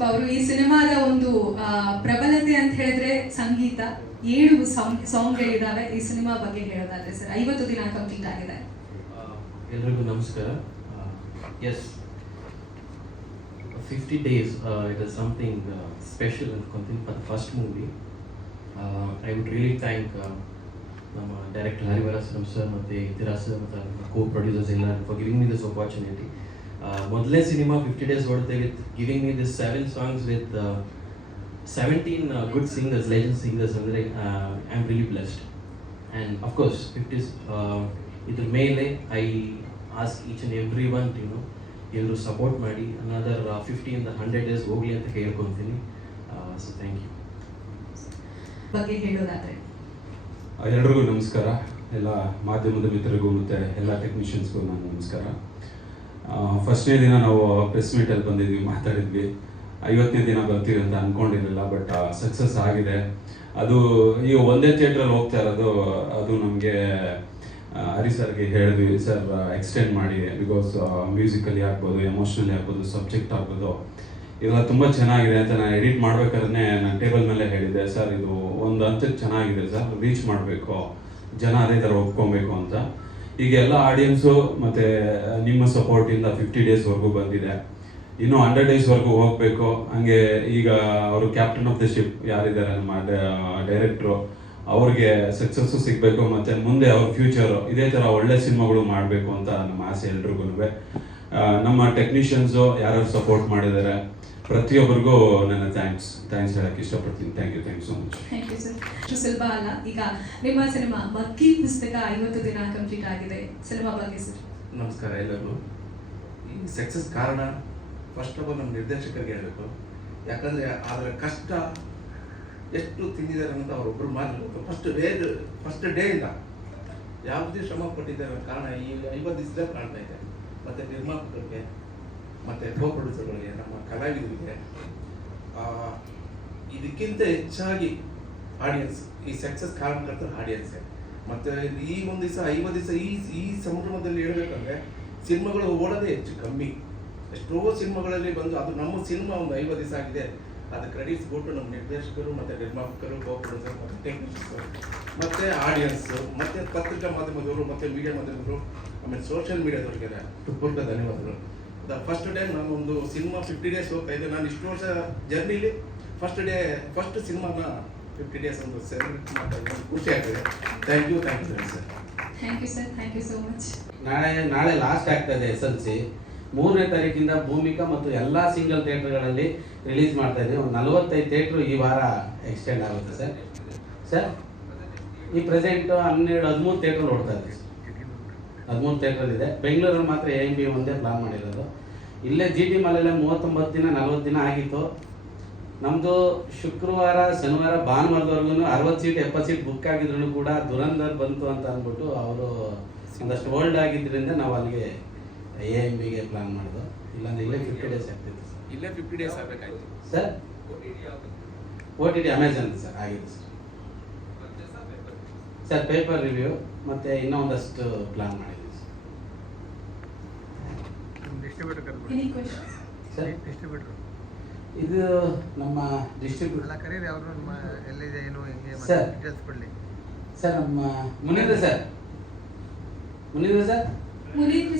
ಕೃಷ್ಣಪ್ಪ ಅವರು, ಈ ಸಿನಿಮಾದ ಒಂದು ಪ್ರಬಲತೆ ಅಂತ ಹೇಳಿದ್ರೆ ಸಂಗೀತ. 7 ಸಾಂಗ್ಗಳಿದಾವೆ. ಈ ಸಿನಿಮಾ ಬಗ್ಗೆ ಹೇಳೋದಾದ್ರೆ ಸರ್, 50 ದಿನ ಕಂಪ್ಲೀಟ್ ಆಗಿದೆ. ಎಲ್ರಿಗೂ ನಮಸ್ಕಾರ. Yes, 50 days, it is something special ಅನ್ಕೊಂತೀನಿ for the first movie. I would really thank ನಮ್ಮ ಡೈರೆಕ್ಟರ್ ಹರಿವರಸರಂ ಸರ್ ಮತ್ತು ಇತಿರಾಸ್ ಸರ್ ಮತ್ತು ಕೋ ಪ್ರೊಡ್ಯೂಸರ್ಸ್ ಎಲ್ಲ for giving me this opportunity. ಮೊದಲನೇ ಸಿನಿಮಾ 50 days ಹೊಡೆದೆ with giving me this 7 songs with 17 good singers, legend singers. ಅಂದರೆ I am really blessed. And of course 50s ಇದ್ರ ಮೇಲೆ I ask each and every one ಎಲ್ಲರೂ support ಮಾಡಿ another 50 ಇಂದ 100 days ಹೋಗಲಿ ಅಂತ ಕೇಳ್ಕೊತೀನಿ. So thank you. ಬಗ್ಗೆ ಹೇಳೋದಾದ್ರೆ ಎಲ್ರಿಗೂ ನಮಸ್ಕಾರ. ಎಲ್ಲ ಮಾಧ್ಯಮದ ಮಿತ್ರರಿಗೂ ಮತ್ತು ಎಲ್ಲ ಟೆಕ್ನಿಷಿಯನ್ಸ್ಗೂ ನಾನು ನಮಸ್ಕಾರ. ಫಸ್ಟ್ನೇ ದಿನ ನಾವು ಪ್ರೆಸ್ ಮೀಟಲ್ಲಿ ಬಂದಿದ್ವಿ, ಮಾತಾಡಿದ್ವಿ. 50ನೇ ದಿನ ಬರ್ತೀವಿ ಅಂತ ಅಂದ್ಕೊಂಡಿರಲಿಲ್ಲ, ಬಟ್ ಸಕ್ಸಸ್ ಆಗಿದೆ. ಅದು ಈಗ ಒಂದೇ ಥಿಯೇಟ್ರಲ್ಲಿ ಹೋಗ್ತಾ ಇರೋದು. ಅದು ನಮಗೆ ಹರಿ ಸರ್ಗೆ ಹೇಳಿದ್ವಿ, ಸರ್ ಎಕ್ಸ್ಟೆಂಡ್ ಮಾಡಿ, ಬಿಕಾಸ್ ಮ್ಯೂಸಿಕಲಿ ಆಗ್ಬೋದು, ಎಮೋಷ್ನಲಿ ಆಗ್ಬೋದು, ಸಬ್ಜೆಕ್ಟ್ ಆಗ್ಬೋದು, ಇದೆಲ್ಲ ತುಂಬ ಚೆನ್ನಾಗಿದೆ ಅಂತ ನಾನು ಎಡಿಟ್ ಮಾಡ್ಬೇಕಾದ್ರೆ ನಾನು ಟೇಬಲ್ ಮೇಲೆ ಹೇಳಿದ್ದೆ, ಸರ್ ಇದು ಒಂದು ಹಂತಕ್ಕೆ ಚೆನ್ನಾಗಿದೆ ಸರ್, ರೀಚ್ ಮಾಡಬೇಕು, ಜನ ಅದೇ ಥರ ಒಪ್ಕೊಬೇಕು ಅಂತ. ಈಗ ಎಲ್ಲ ಆಡಿಯನ್ಸು ಮತ್ತು ನಿಮ್ಮ ಸಪೋರ್ಟಿಂದ 50 daysವರೆಗೂ ಬಂದಿದೆ. ಇನ್ನೂ 100 daysವರೆಗೂ ಹೋಗಬೇಕು. ಹಂಗೆ ಈಗ ಅವರು ಕ್ಯಾಪ್ಟನ್ ಆಫ್ ದ ಶಿಪ್ ಯಾರಿದ್ದಾರೆ ನಮ್ಮ ಡೈರೆಕ್ಟ್ರು, ಅವ್ರಿಗೆ ಸಕ್ಸಸ್ಸು ಸಿಗಬೇಕು ಮತ್ತು ಮುಂದೆ ಅವ್ರ ಫ್ಯೂಚರು ಇದೇ ಥರ ಒಳ್ಳೆ ಸಿನಿಮಾಗಳು ಮಾಡಬೇಕು ಅಂತ ನಮ್ಮ ಆಸೆ ಎಲ್ರಿಗೂ. ನಮ್ಮ ಟೆಕ್ನಿಷಿಯನ್ಸು ಯಾರ್ಯಾರು ಸಪೋರ್ಟ್ ಮಾಡಿದ್ದಾರೆ ಪ್ರತಿಯೊಬ್ಬರಿಗೂ ನನ್ನ ಥ್ಯಾಂಕ್ಸ್ ಹೇಳಕ್ಕೆ ಇಷ್ಟಪಡ್ತೀನಿ. Thank you so much. Thank you sir. ಸುಲಭ ಅಲ್ಲ. ಈಗ ನಿಮ್ಮ ಸಿನಿಮಾ ಮಗ್ಗಿ ಪುಸ್ತಕ 50 ದಿನ ಕಂಪ್ಲೀಟ್ ಆಗಿದೆ. ಸಿನಿಮಾ ಬಗ್ಗೆ ಸರ್. ನಮಸ್ಕಾರ ಎಲ್ಲರಿಗೂ. ಈ ಸಕ್ಸಸ್ ಕಾರಣ ಫಸ್ಟ್ ಆಫ್ ಆಲ್ ನಮ್ಮ ನಿರ್ದೇಶಕರಿಗೆ ಹೇಳಬೇಕು. ಯಾಕಂದರೆ ಅದರ ಕಷ್ಟ ಎಷ್ಟು ತಿಂದಿದ್ದಾರೆ ಅಂತ ಅವರೊಬ್ಬರು ಮಾತಾಡಬೇಕು. ಫಸ್ಟ್ ಡೇಯಿಂದ ಯಾವುದೇ ಶ್ರಮ ಪಟ್ಟಿದ್ದಾರೆ ಕಾರಣ ಈ 50 ದಿವಸದಲ್ಲಿ ಕಾಣ್ತಾ ಇದೆ. ಮತ್ತು ನಿರ್ಮಾಪಕರಿಗೆ ಮತ್ತು ಕೋ ಪ್ರೊಡ್ಯೂಸರ್ಗಳಿಗೆ, ನಮ್ಮ ಕಲಾವಿದರಿಗೆ, ಇದಕ್ಕಿಂತ ಹೆಚ್ಚಾಗಿ ಆಡಿಯನ್ಸ್, ಈ ಸಕ್ಸಸ್ ಕಾರಣಕರ್ತರು ಆಡಿಯನ್ಸೇ. ಮತ್ತು ಈ ಒಂದು ದಿವಸ 50 ದಿವಸ ಈ ಸಂಭ್ರಮದಲ್ಲಿ ಹೇಳಬೇಕಂದ್ರೆ ಸಿನಿಮಾಗಳು ಓಡೋದೇ ಹೆಚ್ಚು ಕಮ್ಮಿ. ಎಷ್ಟೋ ಸಿನಿಮಾಗಳಲ್ಲಿ ಬಂದು ಅದು ನಮ್ಮ ಸಿನಿಮಾ ಒಂದು 50 ದಿವಸ ಆಗಿದೆ. ಅದು ಕ್ರೆಡಿಟ್ಸ್ ಕೊಟ್ಟು ನಮ್ಮ ನಿರ್ದೇಶಕರು ಮತ್ತು ನಿರ್ಮಾಪಕರು, ಕೋ ಪ್ರೊಡ್ಯೂಸರ್ ಮತ್ತು ಟೆಕ್ನಿಷಿಯನ್ಸು ಮತ್ತು ಆಡಿಯನ್ಸು ಮತ್ತು ಪತ್ರಿಕಾ ಮಾಧ್ಯಮದವರು ಮತ್ತು ಮೀಡಿಯಾ ಮಾಧ್ಯಮದವರು, ಆಮೇಲೆ ಸೋಷಿಯಲ್ ಮೀಡಿಯಾದವ್ರಿಗೆ ಪೂರ್ವಕ ಧನ್ಯವಾದಗಳು. ಫಸ್ಟ್ ಟೈಮ್ ನಾನು ಒಂದು ಸಿನಿಮಾ 50 days ಹೋಗ್ತಾ ಇದ್ದೆ. ನಾನು ಇಷ್ಟು ವರ್ಷ ಜರ್ನಿಲಿ ಫಸ್ಟ್ ಸಿನಿಮಾನ 50 days ಒಂದು ಸೆಲೆಬ್ರೇಟ್ ಮಾಡ್ತಾ ಇದ್ದೀನಿ. ಖುಷಿ ಆಗ್ತದೆ. Thank you sir. Thank you sir. Thank you so much. ನಾಳೆ ಲಾಸ್ಟ್ ಆಗ್ತದೆ SLC. 3ನೇ ತಾರೀಕಿಂದ ಭೂಮಿಕಾ ಮತ್ತು ಎಲ್ಲ ಸಿಂಗಲ್ ಥಿಯೇಟರ್ಗಳಲ್ಲಿ ರಿಲೀಸ್ ಮಾಡ್ತಾ ಇದ್ದೀವಿ. ಒಂದು 45 ಥಿಯೇಟ್ರು ಈ ವಾರ ಎಕ್ಸ್ಟೆಂಡ್ ಆಗುತ್ತೆ ಸರ್. ಈ ಪ್ರೆಸೆಂಟ್ 13 ಥಿಯೇಟ್ರ್ ಓಡ್ತಾ ಇದೆ. 13 ಥಿಯೇಟ್ರಲ್ಲಿ ಇದೆ. ಬೆಂಗಳೂರಲ್ಲಿ ಮಾತ್ರ AMB ಒಂದೇ ಪ್ಲಾನ್ ಮಾಡಿರೋದು. ಇಲ್ಲೇ GT ಮಾಲಲ್ಲೇ 39 ದಿನ 40 ದಿನ ಆಗಿತ್ತು. ನಮ್ಮದು ಶುಕ್ರವಾರ, ಶನಿವಾರ, ಭಾನುವಾರದವರೆಗೂ 60 ಸೀಟ್ 70 ಸೀಟ್ ಬುಕ್ ಆಗಿದ್ರು ಕೂಡ ದುರಂಧರ್ ಬಂತು ಅಂತ ಅಂದ್ಬಿಟ್ಟು ಅವರು ಒಂದಷ್ಟು ಓಲ್ಡ್ ಆಗಿದ್ದರಿಂದ ನಾವು ಅಲ್ಲಿಗೆ AMBಗೆ ಪ್ಲಾನ್ ಮಾಡಿದ್ದು. ಇಲ್ಲಾಂದ್ರೆ ಇಲ್ಲೇ 50 days ಆಗ್ತಿತ್ತು ಸರ್. ಇಲ್ಲೇ 50 days ಆಗಬೇಕಾಯ್ತು ಸರ್. OTT ಅಮೆಝಾನ್ ಸರ್ ಆಗಿದೆ ಸರ್. ಪೇಪರ್ ರಿವ್ಯೂ ಮತ್ತು ಇನ್ನೂ ಒಂದಷ್ಟು ಪ್ಲಾನ್ ಮಾಡಿದ್ದೀವಿ ಸರ್. ಇದು ನಮ್ಮ ಡಿಸ್ಟ್ರಿಬ್ಯೂಟರ್ ಸರ್, ನಮ್ಮ ಮುನೀಂದ್ರ ಸರ್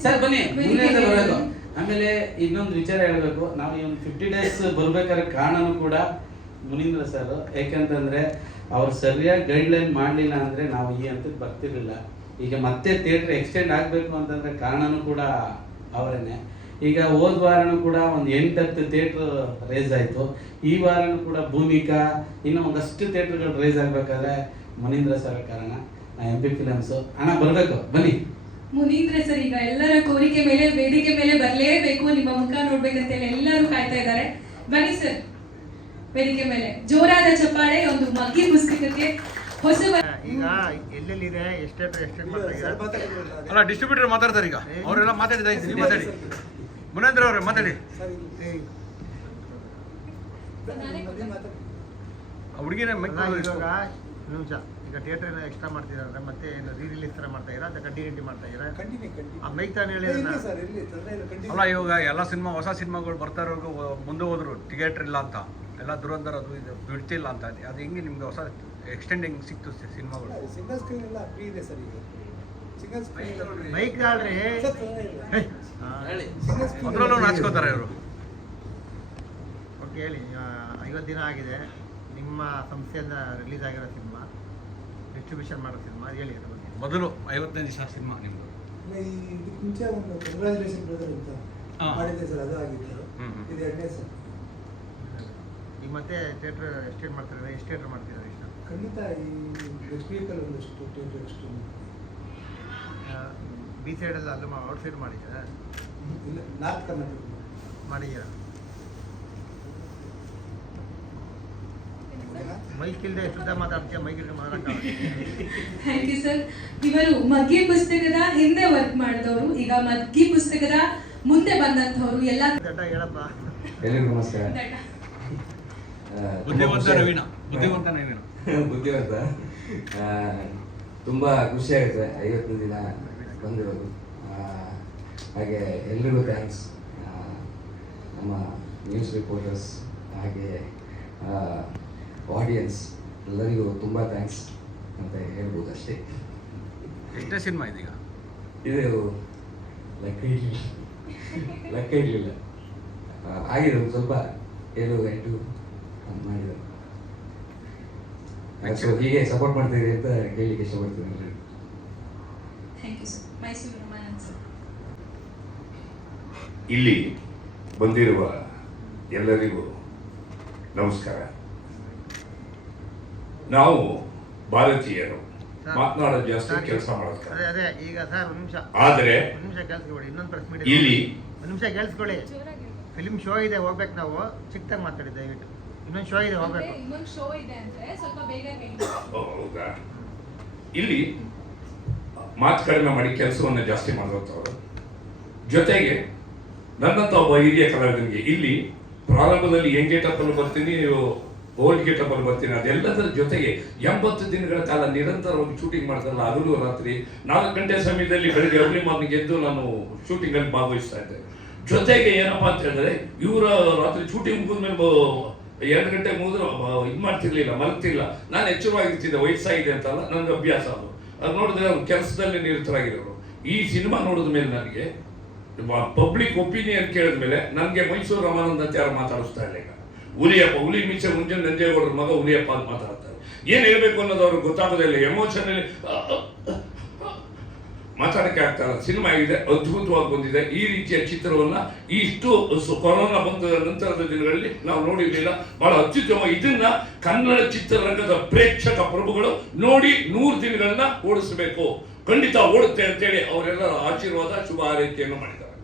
ಸರ್ ಬನ್ನಿ. ಮುನೀಂದ್ರ ಬರೋದು. ಆಮೇಲೆ ಇನ್ನೊಂದು ವಿಚಾರ ಹೇಳಬೇಕು. ನಾವು ಈ ಒಂದು 50 days ಬರ್ಬೇಕಾದ್ರೆ ಕಾರಣನೂ ಕೂಡ ಮುನೀಂದ್ರ ಸರ್. ಯಾಕಂತಂದರೆ ಅವ್ರು ಸರಿಯಾಗಿ ಗೈಡ್ಲೈನ್ ಮಾಡಲಿಲ್ಲ ಅಂದರೆ ನಾವು ಈ ಹಂತಕ್ಕೆ ಬರ್ತಿರ್ಲಿಲ್ಲ. ಈಗ ಮತ್ತೆ ಥಿಯೇಟ್ರ್ ಎಕ್ಸ್ಟೆಂಡ್ ಆಗಬೇಕು ಅಂತಂದರೆ ಕಾರಣನೂ ಕೂಡ ಅವರೇನೆ. ಈಗ ಹೋದ ವಾರನೂ ಕೂಡ ಒಂದು 8-10 ಥಿಯೇಟ್ರ್ ರೇಸ್ ಆಯಿತು. ಈ ವಾರನೂ ಕೂಡ ಭೂಮಿಕಾ, ಇನ್ನೂ ಒಂದಷ್ಟು ಥಿಯೇಟ್ರ್ಗಳು ರೇಸ್ ಆಗಬೇಕಾದ್ರೆ ಮುನೀಂದ್ರ ಸರ್ ಕಾರಣ. MP ಫಿಲಮ್ಸು ಅಣ್ಣ ಬರಬೇಕು, ಬನ್ನಿ. ಮುನೀಂದ್ರ ಸರ್ ಈಗ ಎಲ್ಲರ ಕೋರಿಕೆ ಮೇಲೆ ವೇದಿಕೆ ಮೇಲೆ ಬರಲೇಬೇಕು, ನಿಮ್ಮ ಮುಖ ನೋಡ್ಬೇಕಂತೇಳಿ ಎಲ್ಲರೂ ಕಾಯ್ತಾ ಇದ್ದಾರೆ. ಬನ್ನಿ ಸರ್ ವೇದಿಕೆ ಮೇಲೆ. ಜೋರಾದ ಚಪ್ಪಾಳೆ. ಒಂದು ಮಗ್ಗಿ ಪುಸ್ತಕಕ್ಕೆ ಹೊಸ ಈಗ ಎಲ್ಲೆಲ್ಲಿದೆ ಎಷ್ಟೆಷ್ಟು ಮಾಡ್ತಾರೆ. ಅಲ್ಲ ಡಿಸ್ಟ್ರಿಬ್ಯೂಟರ್ ಮಾತಾಡ್ತಾರೆ ಈಗ. ಅವರೆಲ್ಲ ಮಾತಾಡಿದ ಮಾತಾಡಿ. ಮುನೇಂದ್ರ ಅವರೇ ಮಾತಾಡಿ. ಇವಾಗ ನಿಮಿಷ, ಈಗ ಥಿಯೇಟರ್ ಎಕ್ಸ್ಟ್ರಾ ಮಾಡ್ತಿದ್ದಾರೆ ಮತ್ತೆ ಏನು ರೀ ರಿಲೀಸ್ ಥರ ಮಾಡ್ತಾ ಇದ್ದೀರಾ ಅಥವಾ ಕಂಟಿನ್ಯೂಟಿ ಮಾಡ್ತಾ ಇದ್ದೀರಾ? ಆ ಮೈಕ್ ತಾನು ಹೇಳಿದ್ರೆ ಅಲ್ಲ, ಇವಾಗ ಎಲ್ಲ ಸಿನಿಮಾ, ಹೊಸ ಸಿನಿಮಾಗಳು ಬರ್ತಾ ಇರೋರ್ಗು ಮುಂದೆ ಹೋದ್ರು ಥಿಯೇಟರ್ ಇಲ್ಲ ಅಂತ, ಎಲ್ಲ ದುರಂಧರ್ ಅದು ಇದು ಬಿಡ್ತಿಲ್ಲ ಅಂತ. ಅದು ಹೆಂಗೆ ನಿಮ್ಗೆ ಹೊಸ ಎಕ್ಸ್ಟೆಂಡಿಂಗ್ ಸಿಕ್ತು ಸಿನಿಮಾಗಳು? ಸಿಂಗಲ್ ಸ್ಕ್ರೀನ್ ಎಲ್ಲ ಫ್ರೀ ಇದೆ ಸರ್ ಈಗ. ಸಿಂಗಲ್ ಸ್ಕ್ರೀನ್ ಮೈಕ್ ಹೇಳ್ರಿ, ಅದರಲ್ಲೂ ನಾಚ್ಕೋತಾರೆ ಇವರು. ಓಕೆ ಹೇಳಿ. 50 ದಿನ ಆಗಿದೆ ನಿಮ್ಮ ಸಂಸ್ಥೆಯಿಂದ ರಿಲೀಸ್ ಆಗಿರೋ ಸಿನಿಮಾ, ಡಿಸ್ಟ್ರಿಬ್ಯೂಷನ್ ಮಾಡೋ ಸಿನಿಮಾ, ಅದು ಹೇಳಿ ಅದ್ರ ಬಗ್ಗೆ. ಮೊದಲು 55 ದಿವಸ ಸಿನಿಮಾ ನಿಮ್ಮದು. ಇದಕ್ಕೆ ಮುಂಚೆ ಒಂದು ಕಂಗ್ರ್ಯಾಚುಲೇಷನ್ ಬ್ರದರ್ ಅಂತ ಮಾಡಿದ್ದೆ ಸರ್, ಅದು ಆಗಿತ್ತು. ಇದು 2ನೇ ಸರ್. ಈಗ ಮತ್ತೆ ಥಿಯೇಟ್ರ್ ಎಸ್ಟೇಟ್ ಮಾಡ್ತಿದ್ದಾರೆ, ಎಷ್ಟು ಥಿಯೇಟ್ರ್ ಮಾಡ್ತಿದ್ದಾರೆ ಇಷ್ಟ? ಖಂಡಿತ ಈ ನೆಕ್ಸ್ಟ್ ವೀಕಲ್ಲಿ ಒಂದಷ್ಟು ಥಿಯೇಟ್ರ್ ಎಷ್ಟು ಬಿ ಸೈಡೆಲ್ಲ ಅಲ್ಲೂ ಔಟ್ ಸೈಡ್ ಮಾಡಿದ್ದೀರಾ? ಇಲ್ಲ, ನಾರ್ತ್ ಕರ್ನಾಟಕ ಮಾಡಿದ್ದೀರಾ? ಮೈಕ್ ಇಲ್ಲದೆ ಶುದ್ಧ ಮಾತಾಡ್ತೀಯ, ಮೈಕ್ ಇಲ್ಲದೆ ಮಾತಾಡೋಕ್ಕಾಗಲ್ಲ. Thank you sir. ಇವರು ಮಗ್ಗಿ ಪುಸ್ತಕದ ಹಿಂದೆ ವರ್ಕ್ ಮಾಡಿದವರು, ಈಗ ಮಗ್ಗಿ ಪುಸ್ತಕದ ಮುಂದೆ ಬಂದಂಥವ್ರು ಎಲ್ಲ. ದಡ್ಡ ಹೇಳಪ್ಪ. ಎಲ್ಲರಿಗೂ ನಮಸ್ಕಾರ. ಬುದ್ಧಿವಂತ ನವೀನ. ಬುದ್ಧಿವಂತ. ತುಂಬ ಖುಷಿಯಾಗುತ್ತೆ 50 ದಿನ ಬಂದಿರೋದು. ಹಾಗೆ ಎಲ್ರಿಗೂ ಥ್ಯಾಂಕ್ಸ್, ನಮ್ಮ ನ್ಯೂಸ್ ರಿಪೋರ್ಟರ್ಸ್ ಹಾಗೆ ಆಡಿಯನ್ಸ್ ಎಲ್ಲರಿಗೂ ತುಂಬ ಥ್ಯಾಂಕ್ಸ್ ಅಂತ ಹೇಳ್ಬೋದು ಅಷ್ಟೇ. ಎಷ್ಟೇ ಸಿನಿಮಾ ಇದೀಗ? ಇದು ಲೆಕ್ಕ ಇರಲಿಲ್ಲ, ಆಗಿದೆ ಒಂದು ಸ್ವಲ್ಪ 7-8 ಮಾಡಿದ್ದಾರೆ. ಸೊ ಹೀಗೆ ಸಪೋರ್ಟ್ ಮಾಡ್ತೀರಿ ಅಂತ ಕೇಳಲಿಕ್ಕೆ ಇಷ್ಟಪಡ್ತೀನಿ ಎಲ್ಲರಿಗೂ. Thank you sir. Mysuru Ramanand sir. ಇಲ್ಲಿ ಬಂದಿರುವ ಎಲ್ಲರಿಗೂ ನಮಸ್ಕಾರ. ನಾವು ಭಾರತೀಯರು ಮಾತನಾಡೋದು ಜಾಸ್ತಿ, ಕೆಲಸ ಮಾಡೋದು. ಅದೇ ಈಗ ಸರ್ ಒಂದು ನಿಮಿಷ, ಆದರೆ ಕೇಳಿಸ್ಕೊಳ್ಳಿ, ಇನ್ನೊಂದು ಪ್ರೆಸ್ ಮೀಟ್ ಇಲ್ಲಿ ಒಂದು ನಿಮಿಷ ಕೇಳಿಸ್ಕೊಳ್ಳಿ. ಫಿಲ್ಮ್ ಶೋ ಇದೆ, ಹೋಗ್ಬೇಕು ನಾವು. ಚಿಕ್ಕದಾಗಿ ಮಾತಾಡಿ ದಯವಿಟ್ಟು. ಇನ್ನೊಂದು ಶೋ ಇದೆ, ಹೋಗ್ಬೇಕು. ಇನ್ನೊಂದು ಶೋ ಇದೆ ಅಂದ್ರೆ ಸ್ವಲ್ಪ ಬೇಗ ಹೇಳಿ. ಹೌದಾ? ಇಲ್ಲಿ ಮಾತು ಕಡಿಮೆ ಮಾಡಿ ಕೆಲಸವನ್ನು ಜಾಸ್ತಿ ಮಾಡಿದವರು, ಜೊತೆಗೆ ನನ್ನಂತ ಒಬ್ಬ ಹಿರಿಯ ಕಲಾವಿದನಿಗೆ ಇಲ್ಲಿ ಪ್ರಾರಂಭದಲ್ಲಿ ಯಂಗ್ ಗೇಟಪ್ ಅಲ್ಲಿ ಬರ್ತೀನಿ, ಓಲ್ಡ್ ಗೇಟಪ್ ಅಲ್ಲಿ ಬರ್ತೀನಿ, ಅದೆಲ್ಲದರ ಜೊತೆಗೆ 80 ದಿನಗಳ ಕಾಲ ನಿರಂತರವಾಗಿ ಶೂಟಿಂಗ್ ಮಾಡ್ತಾರಲ್ಲ, ಹಗಲು ರಾತ್ರಿ 4 ಗಂಟೆ ಸಮಯದಲ್ಲಿ ಬೆಳಗ್ಗೆ ಅರ್ಲಿ ಮಾರ್ನಿಂಗ್ ಎದ್ದು ನಾನು ಶೂಟಿಂಗ್ ಅಲ್ಲಿ ಭಾಗವಹಿಸ್ತಾ ಇದ್ದೆ. ಜೊತೆಗೆ ಏನಪ್ಪಾ ಅಂತ ಹೇಳಿದ್ರೆ, ಇವರ ರಾತ್ರಿ ಶೂಟಿಂಗ್ ಮುಗಿದ್ಮೇಲೆ 2 ಗಂಟೆ ಮುಗಿದ್ರು ಇದು ಮಾಡ್ತಿರ್ಲಿಲ್ಲ, ಮಲಗ್ತಿರ್ಲಿಲ್ಲ. ನಾನು ಎಚ್ಚರವಾಗಿರ್ತಿದ್ದೆ, ವಯಸ್ಸಾಗಿದೆ ಅಂತಲ್ಲ, ನನಗೆ ಅಭ್ಯಾಸ ಅದು ನೋಡಿದ್ರೆ ಅವ್ರು ಕೆಲಸದಲ್ಲಿ ನಿರತರಾಗಿರೋರು. ಈ ಸಿನಿಮಾ ನೋಡಿದ ಮೇಲೆ ನನಗೆ ಪಬ್ಲಿಕ್ ಒಪಿನಿಯನ್ ಕೇಳಿದ ಮೇಲೆ ನನಗೆ ಮೈಸೂರು ರಮಾನಂದ್ ಅಂತ ಯಾರು ಮಾತಾಡಿಸ್ತಾ ಇಲ್ಲ. ಈಗ ಹುಲಿಯಪ್ಪ, ಹುಲಿ ಮೀಸೆ ಮುಂಜಾನೆ ನಂಜೇಗೌಡರ ಮಗ ಹುಲಿಯಪ್ಪ ಅಂತ ಮಾತಾಡ್ತಾರೆ. ಏನು ಹೇಳ್ಬೇಕು ಅನ್ನೋದು ಅವ್ರಿಗೆ ಗೊತ್ತಾಗೋದಿಲ್ಲ, ಎಮೋಷನಲ್ಲಿ ಮಾತಾಡಕ್ಕೆ ಆಗ್ತಾಯಿಲ್ಲ. ಸಿನಿಮಾ ಆಗಿದೆ, ಅದ್ಭುತವಾಗಿ ಬಂದಿದೆ. ಈ ರೀತಿಯ ಚಿತ್ರವನ್ನ ಇಷ್ಟು ಕೊರೋನಾ ಬಂದ ನಂತರದ ದಿನಗಳಲ್ಲಿ ನಾವು ನೋಡಿರಲಿಲ್ಲ. ಬಹಳ ಅತ್ಯುತ್ತಮ. ಇದನ್ನ ಕನ್ನಡ ಚಿತ್ರರಂಗದ ಪ್ರೇಕ್ಷಕ ಪ್ರಭುಗಳು ನೋಡಿ 100 ದಿನಗಳನ್ನ ಓಡಿಸಬೇಕು. ಖಂಡಿತ ಓಡುತ್ತೆ ಅಂತೇಳಿ ಅವರೆಲ್ಲರ ಆಶೀರ್ವಾದ, ಶುಭ ಹಾರೈಕೆಯನ್ನು ಮಾಡಿದ್ದಾರೆ.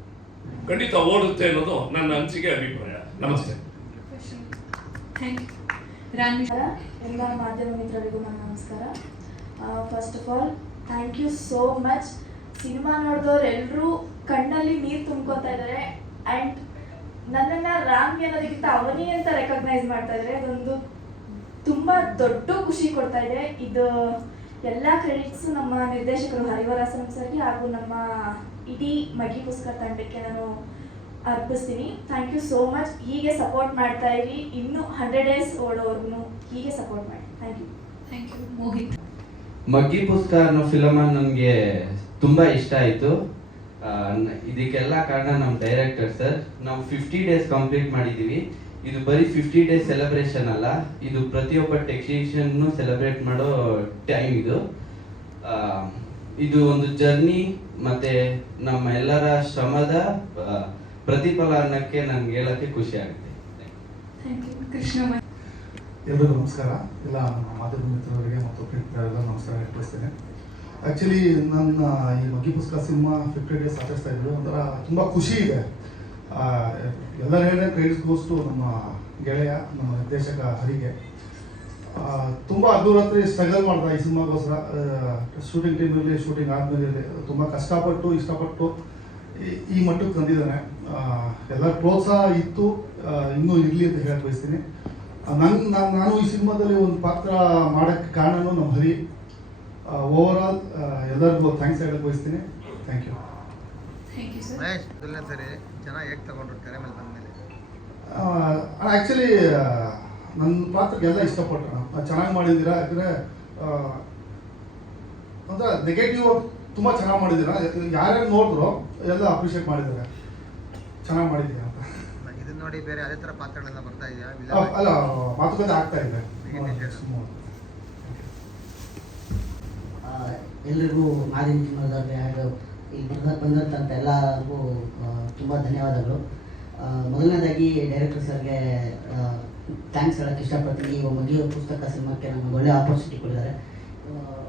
ಖಂಡಿತ ಓಡುತ್ತೆ ಅನ್ನೋದು ನನ್ನ ಅನಿಸಿಕೆ, ಅಭಿಪ್ರಾಯ. ನಮಸ್ತೆ. Thank you. ರಾಮ್. ಎಲ್ಲ ಮಾಧ್ಯಮ ಮಿತ್ರರಿಗೂ ನನ್ನ ನಮಸ್ಕಾರ. First of all thank you so much. ಸಿನಿಮಾ ನೋಡಿದವ್ರು ಎಲ್ಲರೂ ಕಣ್ಣಲ್ಲಿ ನೀರು ತುಂಬ್ಕೋತಾ ಇದ್ದಾರೆ. ಆ್ಯಂಡ್ ನನ್ನನ್ನು ರಾಮ್ಗೆ ಅನ್ನೋದಕ್ಕಿಂತ ಅವನಿ ಅಂತ ರೆಕಗ್ನೈಸ್ ಮಾಡ್ತಾ ಇದ್ದಾರೆ. ಅದೊಂದು ತುಂಬ ದೊಡ್ಡ ಖುಷಿ ಕೊಡ್ತಾ ಇದೆ. ಇದು ಎಲ್ಲ ಕ್ರೆಡಿಟ್ಸು ನಮ್ಮ ನಿರ್ದೇಶಕರು ಹರಿವರಾಸನಂ ಸರ್ಗೆ ಹಾಗೂ ನಮ್ಮ ಇಡೀ ಮಗ್ಗಿ ಪುಸ್ತಕ ತಂಡಕ್ಕೆ ನಾನು ಅರ್ಪಿಸ್ತೀನಿ. Thank you so much. ಹೀಗೆ ಸಪೋರ್ಟ್ ಮಾಡ್ತಾ ಇರಿ, ಇನ್ನೂ 100 ಡೇಸ್ ಓಡೋವರೆಗೂ ಹೀಗೆ ಸಪೋರ್ಟ್ ಮಾಡಿ. Thank you. Thank you. Mohit. ಮಗ್ಗಿ ಪುಸ್ತಕ ಅನ್ನೋ ಫಿಲಮ್ ನನಗೆ ತುಂಬ ಇಷ್ಟ ಆಯಿತು. ಇದಕ್ಕೆಲ್ಲ ಕಾರಣ ನಮ್ಮ ಡೈರೆಕ್ಟರ್ ಸರ್. ನಾವು 50 ಡೇಸ್ ಕಂಪ್ಲೀಟ್ ಮಾಡಿದ್ದೀವಿ. ಇದು ಬರೀ 50 ಡೇಸ್ ಸೆಲೆಬ್ರೇಷನ್ ಅಲ್ಲ, ಇದು ಪ್ರತಿಯೊಬ್ಬ ಟೆಕ್ನಿಷಿಯನ್ನು ಸೆಲೆಬ್ರೇಟ್ ಮಾಡೋ ಟೈಮ್ ಇದು. ಇದು ಒಂದು ಜರ್ನಿ ಮತ್ತು ನಮ್ಮ ಎಲ್ಲರ ಶ್ರಮದ ಪ್ರತಿಫಲ ಅನ್ನೋಕ್ಕೆ ನನಗೆ ಹೇಳೋಕ್ಕೆ ಖುಷಿ ಆಗುತ್ತೆ. Thank you. ಕೃಷ್ಣ. ಎಲ್ಲರಿಗೂ ನಮಸ್ಕಾರ. ಎಲ್ಲ ಮಾಧ್ಯಮ ಮಿತ್ರರಿಗೆ ಮತ್ತು ಪ್ರೇಕ್ಷಕರಿಗೆಲ್ಲ ನಮಸ್ಕಾರ ಹೇಳ್ತೇನೆ. ಆ್ಯಕ್ಚುಲಿ ನನ್ನ ಈ ಮಗ್ಗಿ ಪುಸ್ತಕ ಸಿನಿಮಾ 50 ಡೇಸ್ ಆಚರಿಸ್ತಾ ಇದ್ರು, ಒಂಥರ ತುಂಬ ಖುಷಿ ಇದೆ. ಎಲ್ಲರೂ ಹೇಳಿದ್ರೆ ಕ್ರೆಡಿಟ್ಸ್ ಗೋಸ್ಟು ನಮ್ಮ ಗೆಳೆಯ, ನಮ್ಮ ನಿರ್ದೇಶಕ ಹರಿಗೆ. ತುಂಬ ಅರ್ಧರಾತ್ರಿ ಸ್ಟ್ರಗಲ್ ಮಾಡ್ದ ಈ ಸಿನಿಮಾಗೋಸ್ಕರ. ಶೂಟಿಂಗ್ ಟೈಮಲ್ಲಿ, ಶೂಟಿಂಗ್ ಆದಮೇಲೆ ತುಂಬ ಕಷ್ಟಪಟ್ಟು ಇಷ್ಟಪಟ್ಟು ಈ ಮಟ್ಟಕ್ಕೆ ತಂದಿದ್ದಾನೆ. ಎಲ್ಲರ ಪ್ರೋತ್ಸಾಹ ಇತ್ತು, ಇನ್ನೂ ಇರಲಿ ಅಂತ ಹೇಳಕ್ಕೆ ಬಯಸ್ತೀನಿ. ನಾನು ಈ ಸಿನಿಮಾದಲ್ಲಿ ಒಂದು ಪಾತ್ರ ಮಾಡೋಕ್ಕೆ ಕಾರಣನೂ ನಮ್ಮ ಹರಿ. ಓವರ್ ಆಲ್ ಎಲ್ಲರಿಗೂ ಥ್ಯಾಂಕ್ಸ್ ಹೇಳಕ್ಕೆ ಬಯಸ್ತೀನಿ. Thank you. Thank you sir. Mahesh ಮೊದಲನೇ ಸರಿ ಜನ ಹೇಗೆ ತಗೊಂಡ್ರು ತೆರೆ ಮೇಲೆ ಬಂದ ಮೇಲೆ? ಆ್ಯಕ್ಚುಲಿ ನನ್ನ ಪಾತ್ರಕ್ಕೆಲ್ಲ ಇಷ್ಟಪಟ್ಟರು. ಚೆನ್ನಾಗಿ ಮಾಡಿದ್ದೀರಾ, ಯಾಕಂದರೆ ಅಂದರೆ ನೆಗೆಟಿವ್ ತುಂಬ ಚೆನ್ನಾಗಿ ಮಾಡಿದ್ದೀರಾ. ಯಾರ್ಯಾರು ನೋಡಿದ್ರು ಎಲ್ಲ ಅಪ್ರಿಷಿಯೇಟ್ ಮಾಡಿದ್ದಾರೆ, ಚೆನ್ನಾಗಿ ಮಾಡಿದ್ದೀರಾ ಅಂತ. ಇದನ್ನ ನೋಡಿ ಬೇರೆ ಅದೇ ಥರ ಪಾತ್ರಗಳೆಲ್ಲ ಬರ್ತಾ ಇದೆಯಾ? ಅಲ್ಲ, ಮಾತುಕತೆ ಆಗ್ತಾ ಇದೆ. ಎಲ್ರಿಗೂ ಮಾಧ್ಯಮದವ್ರಿಗೆ ಹಾಗೂ ಇಲ್ಲಿ ಬಂದಂಥ ಎಲ್ಲರಿಗೂ ತುಂಬ ಧನ್ಯವಾದಗಳು. ಮೊದಲನೇದಾಗಿ ಡೈರೆಕ್ಟರ್ ಸರ್ಗೆ ಥ್ಯಾಂಕ್ಸ್ ಹೇಳೋಕ್ಕೆ ಇಷ್ಟಪಡ್ತೀನಿ. ಈ ಮಗ್ಗಿ ಪುಸ್ತಕ ಸಿನಿಮಾಕ್ಕೆ ನಮಗೆ ಒಳ್ಳೆ ಆಪರ್ಚುನಿಟಿ ಕೊಟ್ಟಿದ್ದಾರೆ.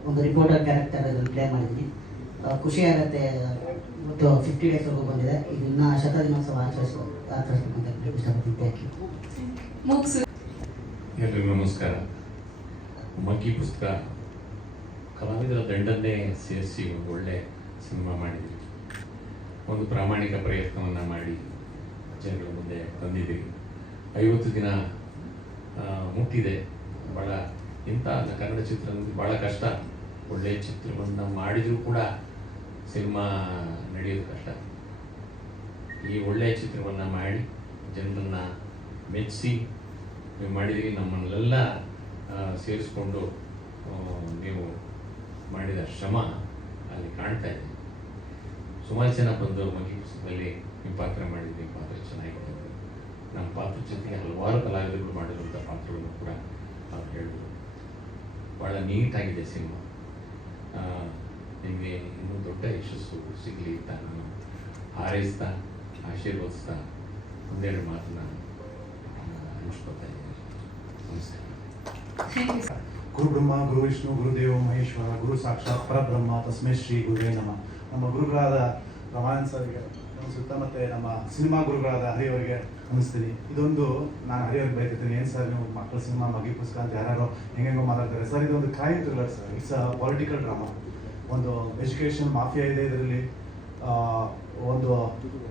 ಒಂದು ರಿಪೋರ್ಟರ್ ಕ್ಯಾರೆಕ್ಟರ್ ಇದನ್ನು ಪ್ಲೇ ಮಾಡಿದ್ದೀನಿ. ಖುಷಿ ಆಗುತ್ತೆ. ಇವತ್ತು 50 ಡೇಸ್ವರೆಗೂ ಬಂದಿದೆ. ಇದು ಇನ್ನೂ ಶತದಿನೋತ್ಸವ ಆಚರಿಸ್ಬೇಕಂತ ಇಷ್ಟಪಡ್ತೀನಿ. Thank you. ಮುಗಿಸು. ಎಲ್ರಿಗೂ ನಮಸ್ಕಾರ. ಮಗ್ಗಿ ಪುಸ್ತಕ ಕಲಾವಿದರ ದಂಡನ್ನೇ ಸೇರಿಸಿ ಒಂದು ಒಳ್ಳೆ ಸಿನಿಮಾ ಮಾಡಿದ್ದೀವಿ. ಒಂದು ಪ್ರಾಮಾಣಿಕ ಪ್ರಯತ್ನವನ್ನು ಮಾಡಿ ಜನಗಳ ಮುಂದೆ ತಂದಿದ್ದೀವಿ. 50 ದಿನ ಮುಟ್ಟಿದೆ. ಭಾಳ ಇಂಥ ಕನ್ನಡ ಚಿತ್ರರಂಗದಲ್ಲಿ ಭಾಳ ಕಷ್ಟ. ಒಳ್ಳೆಯ ಚಿತ್ರವನ್ನು ಮಾಡಿದರೂ ಕೂಡ ಸಿನಿಮಾ ನಡೆಯೋದು ಕಷ್ಟ. ಈ ಒಳ್ಳೆಯ ಚಿತ್ರವನ್ನು ಮಾಡಿ ಜನರನ್ನು ಮೆಚ್ಚಿಸಿ ನೀವು ಮಾಡಿದ್ದೀರಿ. ನಮ್ಮನ್ನೆಲ್ಲ ಸೇರಿಸ್ಕೊಂಡು ನೀವು ಮಾಡಿದ ಶ್ರಮ ಅಲ್ಲಿ ಕಾಣ್ತಾ ಇದೆ. ಸುಮಾರು ಜನ ಬಂದು ಮಗ್ಗಿ ಪುಸ್ತಕದಲ್ಲಿ ನಿಮ್ಮ ಪಾತ್ರ ಮಾಡಿದ್ವಿ, ನಿಮ್ಮ ಪಾತ್ರ ಚೆನ್ನಾಗಿದೆ. ನಮ್ಮ ಪಾತ್ರದ ಜೊತೆಗೆ ಹಲವಾರು ಕಲಾವಿದರುಗಳು ಮಾಡಿರುವಂಥ ಪಾತ್ರಗಳನ್ನು ಕೂಡ ಅವ್ರು ಹೇಳಿದ್ರು. ಭಾಳ ನೀಟಾಗಿದೆ ಸಿನಿಮಾ. ನಿಮಗೆ ಇನ್ನೂ ದೊಡ್ಡ ಯಶಸ್ಸು ಸಿಗಲಿ ಅಂತ ನಾನು ಹಾರೈಸ್ತಾ ಆಶೀರ್ವದಿಸ್ತಾ ಒಂದೆರಡು ಮಾತನ್ನ ಹಂಚ್ಕೊತಾ ಇದ್ದೀನಿ. ನಮಸ್ಕಾರ. Thank you sir. ಗುರು ಬ್ರಹ್ಮ ಗುರು ವಿಷ್ಣು ಗುರುದೇವ ಮಹೇಶ್ವರ ಗುರು ಸಾಕ್ಷಾತ್ ಪರಬ್ರಹ್ಮ ತಸ್ಮೈ ಶ್ರೀ ಗುರುವೇ ನಮಃ. ನಮ್ಮ ಗುರುಗಳಾದ ರಮಾನಂದ್ ಸರ್ಗೆ ಅನಿಸುತ್ತಾ, ಮತ್ತು ನಮ್ಮ ಸಿನಿಮಾ ಗುರುಗಳಾದ ಹರಿಯವರಿಗೆ ಅನಿಸ್ತೀನಿ. ಇದೊಂದು ನಾನು ಹರಿಯವ್ರಿಗೆ ಬೈತಿರ್ತೀನಿ, ಏನು ಸರ್ ನೀವು ಮಕ್ಕಳ ಸಿನಿಮಾ ಮಗ್ಗಿ ಪುಸ್ತಕ ಅಂತ ಯಾರು ಹೆಂಗೆಂಗೋ ಮಾತಾಡ್ತಾರೆ ಸರ್. ಇದೊಂದು crime thriller sir. It's a political drama. ಒಂದು ಎಜುಕೇಷನ್ ಮಾಫಿಯಾ ಇದೆ ಇದರಲ್ಲಿ, ಒಂದು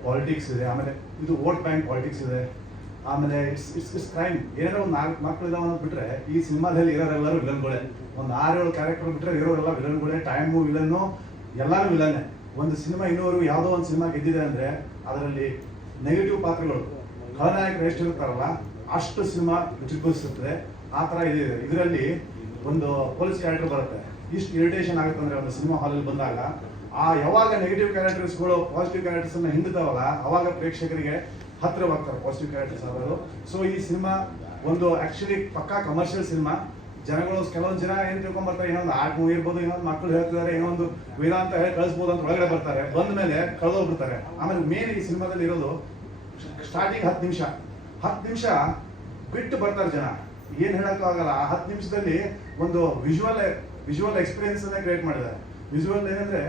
ಪಾಲಿಟಿಕ್ಸ್ ಇದೆ, ಆಮೇಲೆ ಇದು ವೋಟ್ ಬ್ಯಾಂಕ್ ಪಾಲಿಟಿಕ್ಸ್ ಇದೆ, ಆಮೇಲೆ ಇಟ್ಸ್ ಕ್ರೈಮ್. ಏನಾದ್ರು ಒಂದು 4 ಮಕ್ಕಳಿದಾವ ಅಂತ ಬಿಟ್ಟರೆ ಈ ಸಿನಿಮಾದಲ್ಲಿ ಇರೋರೆಲ್ಲರೂ ವಿಲನ್ಗಳೇ. ಒಂದು 6-7 ಕ್ಯಾರೆಕ್ಟರ್ ಬಿಟ್ಟರೆ ಇರೋರೆಲ್ಲ ವಿಲನ್ಗಳೇ. ಟೈಮು ವಿಲನ್ನು ಎಲ್ಲರೂ ವಿಲನ್ನೇ. ಒಂದು ಸಿನಿಮಾ ಇನ್ನೂವರೆಗೂ ಯಾವುದೋ ಒಂದು ಸಿನಿಮಾ ಗೆದ್ದಿದೆ ಅಂದರೆ ಅದರಲ್ಲಿ ನೆಗೆಟಿವ್ ಪಾತ್ರಗಳು ಖಳನಾಯಕರು ಎಷ್ಟು ಇರ್ತಾರಲ್ಲ ಅಷ್ಟು ಸಿನಿಮಾ ರುಚಿಗೊಳಿಸುತ್ತದೆ. ಆ ಥರ ಇದೆ. ಇದರಲ್ಲಿ ಒಂದು ಪೊಲೀಸ್ ಕ್ಯಾರೆಕ್ಟರ್ ಬರುತ್ತೆ. ಇಷ್ಟು ಇರಿಟೇಷನ್ ಆಗುತ್ತೆ ಅಂದರೆ ಒಂದು ಸಿನಿಮಾ ಹಾಲಲ್ಲಿ ಬಂದಾಗ, ಯಾವಾಗ ನೆಗೆಟಿವ್ ಕ್ಯಾರೆಕ್ಟರ್ಸ್ಗಳು ಪಾಸಿಟಿವ್ ಕ್ಯಾರೆಕ್ಟರ್ಸನ್ನು ಹಿಂದುತ್ತಾವಲ್ಲ ಅವಾಗ ಪ್ರೇಕ್ಷಕರಿಗೆ ಹತ್ತಿರವಾಗ್ತಾರೆ ಪಾಸಿಟಿವ್ ಕ್ಯಾರೆಕ್ಟರ್ಸ್ ಆಗೋದು. ಸೊ ಈ ಸಿನಿಮಾ ಒಂದು ಆ್ಯಕ್ಚುಲಿ ಪಕ್ಕಾ ಕಮರ್ಷಿಯಲ್ ಸಿನಿಮಾ. ಜನಗಳು ಕೆಲವೊಂದು ಜನ ಏನು ತಿಳ್ಕೊಂಡ್ಬರ್ತಾರೆ, ಏನೋ ಒಂದು ಆರ್ಟ್ ಮೂವಿ ಇರ್ಬೋದು, ಏನೋ ಒಂದು ಮಕ್ಕಳು ಹೇಳ್ತಿದ್ದಾರೆ, ಏನೋ ಒಂದು ವೇದಾಂತ ಹೇಳಿ ಕಳಿಸ್ಬೋದು ಅಂತ ಒಳಗಡೆ ಬರ್ತಾರೆ. ಬಂದ ಮೇಲೆ ಕಳೆದೋಗ್ಬಿಡ್ತಾರೆ. ಆಮೇಲೆ ಮೇನ್ ಈ ಸಿನಿಮಾದಲ್ಲಿ ಇರೋದು ಸ್ಟಾರ್ಟಿಂಗ್ 10 ನಿಮಿಷ ಬಿಟ್ಟು ಬರ್ತಾರೆ ಜನ. ಏನು ಹೇಳೋಕ್ಕಾಗಲ್ಲ. ಆ 10 ನಿಮಿಷದಲ್ಲಿ ಒಂದು ವಿಜುವಲ್ ಎಕ್ಸ್ಪೀರಿಯನ್ಸ್ ಅನ್ನ ಕ್ರಿಯೇಟ್ ಮಾಡಿದ್ದಾರೆ. ವಿಜುವಲ್ ಏನಂದ್ರೆ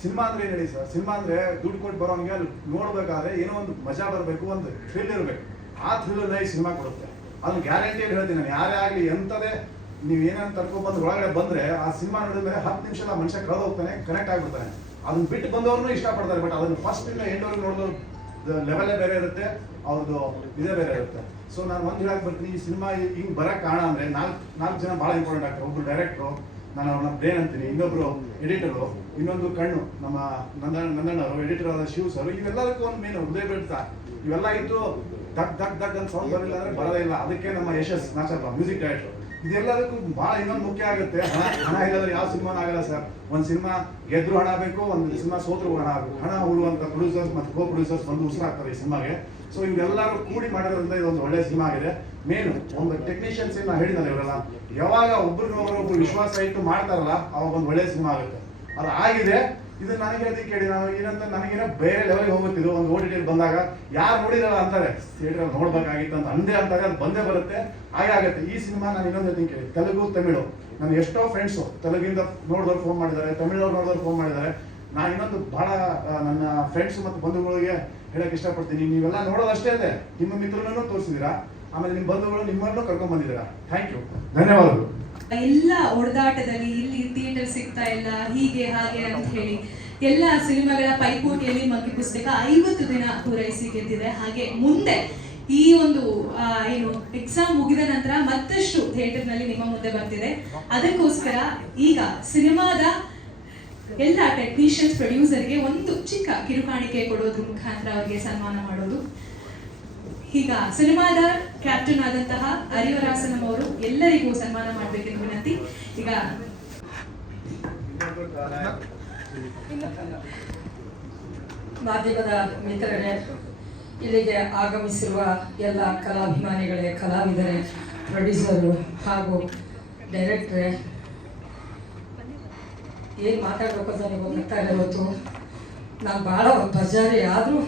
ಸಿನಿಮಾ ಅಂದ್ರೆ ಏನು ಹೇಳಿ ಸರ್? ಸಿನಿಮಾ ಅಂದ್ರೆ ದುಡ್ಡು ಕೊಟ್ಟು ಬರೋನಿಗೆ ಅಲ್ಲಿ ನೋಡ್ಬೇಕಾದ್ರೆ ಏನೋ ಒಂದು ಮಜಾ ಬರಬೇಕು, ಒಂದು ಥ್ರಿಲ್ ಇರಬೇಕು. ಆ ಥ್ರಿಲ್ ಈ ಸಿನಿಮಾ ಕೊಡುತ್ತೆ. ಅದನ್ನ ಗ್ಯಾರಂಟಿಯಲ್ಲಿ ಹೇಳ್ತೀನಿ ನಾನು. ಯಾರೇ ಆಗಲಿ ಎಂಥದೇ ನೀವು ಏನೇನು ತರ್ಕೊಂಡ್ಬಂದು ಒಳಗಡೆ ಬಂದ್ರೆ ಆ ಸಿನಿಮಾ ನೋಡಿದ್ರೆ 10 ನಿಮಿಷದ ಮನುಷ್ಯ ಕಳೆದು ಹೋಗ್ತಾನೆ, ಕನೆಕ್ಟ್ ಆಗ್ಬಿಡ್ತಾನೆ. ಅದನ್ನ ಬಿಟ್ಟು ಬಂದವ್ರನ್ನೂ ಇಷ್ಟಪಡ್ತಾರೆ. ಬಟ್ ಅದನ್ನು ಫಸ್ಟ್ ಇಂದ ಎಂಡ್ವರೆಗೆ ನೋಡಿದ್ರು ಲೆವೆಲೇ ಬೇರೆ ಇರುತ್ತೆ, ಅವ್ರದ್ದು ಇದೇ ಬೇರೆ ಇರುತ್ತೆ. ಸೊ ನಾನು ಒಂದು ಹೇಳಕ್ ಬರ್ತೀನಿ, ಈ ಸಿನಿಮಾ ಹಿಂಗೆ ಬರೋಕ್ಕೆ ಕಾರಣ ಅಂದರೆ 4 ಜನ ಭಾಳ ಇಂಪಾರ್ಟೆಂಟ್ ಆಗ್ತಾರೆ. ಒಬ್ರು ಡೈರೆಕ್ಟ್ರು, ನಾನು ಅವ್ರನ್ನ ಬ್ರೇನ್ ಅಂತೀನಿ, ಇನ್ನೊಬ್ರು ಎಡಿಟರು, ಇನ್ನೊಂದು ಕಣ್ಣು ನಮ್ಮ ನಂದಣ್ಣವರು, ಎಡಿಟರ್ ಆದ ಶಿವ್ ಸರ್. ಇವೆಲ್ಲದಕ್ಕೂ ಒಂದು ಮೇನು ಹೃದಯ ಬಿಡ್ತಾ. ಇವೆಲ್ಲ ಇದ್ದು ದಗ್ ದಗ್ ದಗ್ ಅಂತ ಸೌಂಡ್ ಬರಲಿಲ್ಲ ಅಂದರೆ ಬರೋದೇ ಇಲ್ಲ. ಅದಕ್ಕೆ ನಮ್ಮ ಯಶಸ್ ನಾಚಪ್ಪ ಮ್ಯೂಸಿಕ್ ಡೈರೆಕ್ಟರ್. ಇದೆಲ್ಲದಕ್ಕೂ ಭಾಳ ಇನ್ನೊಂದು ಮುಖ್ಯ ಆಗುತ್ತೆ. ಹಣ ಇಲ್ಲದ್ರೆ ಯಾವ ಸಿನಿಮಾನ ಆಗಲ್ಲ ಸರ್. ಒಂದು ಸಿನಿಮಾ ಗೆದ್ರು ಹಣ ಬೇಕು, ಒಂದು ಸಿನಿಮಾ ಸೋತ್ರು ಹಣ ಬೇಕು. ಹಣ ಉಳುವಂಥ ಪ್ರೊಡ್ಯೂಸರ್ಸ್ ಮತ್ತು ಕೋ ಪ್ರೊಡ್ಯೂಸರ್ಸ್ ಬಂದು ಉಸಿರಾಗ್ತಾರೆ ಈ ಸಿನಿಮಾಗೆ. ಸೊ ಇವೆಲ್ಲರೂ ಕೂಡಿ ಮಾಡಿರೋದ್ರಿಂದ ಇದೊಂದು ಒಳ್ಳೆ ಸಿನಿಮಾ ಆಗಿದೆ. ಮೇನು ಒಂದು ಟೆಕ್ನಿಷಿಯನ್ಸ್ ಏನು ಹೇಳಿದ್ದಾರೆ, ಇವರೆಲ್ಲ ಯಾವಾಗ ಒಬ್ರಿಗೊಬ್ಬರು ವಿಶ್ವಾಸ ಇಟ್ಟು ಮಾಡ್ತಾರಲ್ಲ ಅವಾಗ ಒಂದು ಒಳ್ಳೆ ಸಿನಿಮಾ ಆಗುತ್ತೆ. ಅದು ಆಗಿದೆ. ಇದು ನನಗೆ ಹೇಳ್ತೀನಿ ಕೇಳಿ, ನಾನು ಏನಂತ ನನಗೇನೋ ಬೇರೆ ಲೆವೆಲ್ಗೆ ಹೋಗುತ್ತಿದ್ದು. ಒಂದು OTT ಬಂದಾಗ ಯಾರು ನೋಡಿರಲ್ಲ ಅಂತಾರೆ, ಥಿಯೇಟರ್ ನೋಡ್ಬೇಕಾಗಿತ್ತು ಅಂತ ಅಂದೇ ಅಂದಾಗ ಅದು ಬಂದೇ ಬರುತ್ತೆ, ಹಾಗೆ ಆಗುತ್ತೆ. ಈ ಸಿನಿಮಾ ನಾನು ಇನ್ನೊಂದು ಹೇಳ್ತೀನಿ ಕೇಳಿ, ತೆಲುಗು ತಮಿಳು, ನಾನು ಎಷ್ಟೋ ಫ್ರೆಂಡ್ಸು ತೆಲುಗಿಂದ ನೋಡಿದವ್ರು ಫೋನ್ ಮಾಡಿದ್ದಾರೆ, ತಮಿಳವ್ರು ನೋಡಿದವ್ರು ಫೋನ್ ಮಾಡಿದ್ದಾರೆ. ನಾನು ಇನ್ನೊಂದು ಭಾಳ ನನ್ನ ಫ್ರೆಂಡ್ಸ್ ಮತ್ತು ಬಂಧುಗಳಿಗೆ ಹೇಳಕ್ಕೆ ಇಷ್ಟಪಡ್ತೀನಿ, ನೀವೆಲ್ಲ ನೋಡೋದಷ್ಟೇ ಅಲ್ಲದೆ ನಿಮ್ಮ ಮಿತ್ರನೂ ತೋರಿಸಿದ್ದೀರಾ, ಆಮೇಲೆ ನಿಮ್ಮ ಬಂಧುಗಳು ನಿಮ್ಮನ್ನು ಕರ್ಕೊಂಡ್ ಬಂದಿದ್ದೀರಾ. ಥ್ಯಾಂಕ್ ಯು, ಧನ್ಯವಾದಗಳು. ಎಲ್ಲ ಹೊಡೆದಾಟದಲ್ಲಿ ಇಲ್ಲಿ ಥಿಯೇಟರ್ ಸಿಗ್ತಾ ಇಲ್ಲ, ಹೀಗೆ ಹಾಗೆ ಅಂತ ಹೇಳಿ ಎಲ್ಲ ಸಿನಿಮಾಗಳ ಪೈಪೋಟಿಯಲ್ಲಿ ಮಗ್ಗಿ ಪುಸ್ತಕ 50 ದಿನ ಪೂರೈಸಿ ಗೆದ್ದಿದೆ. ಹಾಗೆ ಮುಂದೆ ಈ ಒಂದು ಏನು ಎಕ್ಸಾಮ್ ಮುಗಿದ ನಂತರ ಮತ್ತಷ್ಟು ಥಿಯೇಟರ್ನಲ್ಲಿ ನಿಮ್ಮ ಮುಂದೆ ಬರ್ತಿದೆ. ಅದಕ್ಕೋಸ್ಕರ ಈಗ ಸಿನಿಮಾದ ಎಲ್ಲ ಟೆಕ್ನಿಷಿಯನ್ಸ್ ಪ್ರೊಡ್ಯೂಸರ್ಗೆ ಒಂದು ಚಿಕ್ಕ ಕಿರುಕಾಣಿಕೆ ಕೊಡೋದ್ರ ಮುಖಾಂತರ ಅವರಿಗೆ ಸನ್ಮಾನ ಮಾಡೋದು. ಈಗ ಸಿನಿಮಾದ ಕ್ಯಾಪ್ಟನ್ ಆದಂತಹ ಹರಿವರಾಸನಂ ಅವರು ಎಲ್ಲರಿಗೂ ಸನ್ಮಾನ ಮಾಡಬೇಕೆಂದು ವಿನಂತಿ. ಈಗ ಮಾಧ್ಯಮದ ಮಿತ್ರರೇ, ಇಲ್ಲಿಗೆ ಆಗಮಿಸಿರುವ ಎಲ್ಲ ಕಲಾಭಿಮಾನಿಗಳೇ, ಕಲಾವಿದರೇ, ಪ್ರೊಡ್ಯೂಸರು ಹಾಗೂ ಡೈರೆಕ್ಟ್ರೇ, ಏನು ಮಾತಾಡಬೇಕು ಅಂತ ನೀವು ಗೊತ್ತಾ ಇಲ್ಲ. ಇವತ್ತು ನಾನು ಭಾಳ ಬಜಾರಿ ಆದರೂ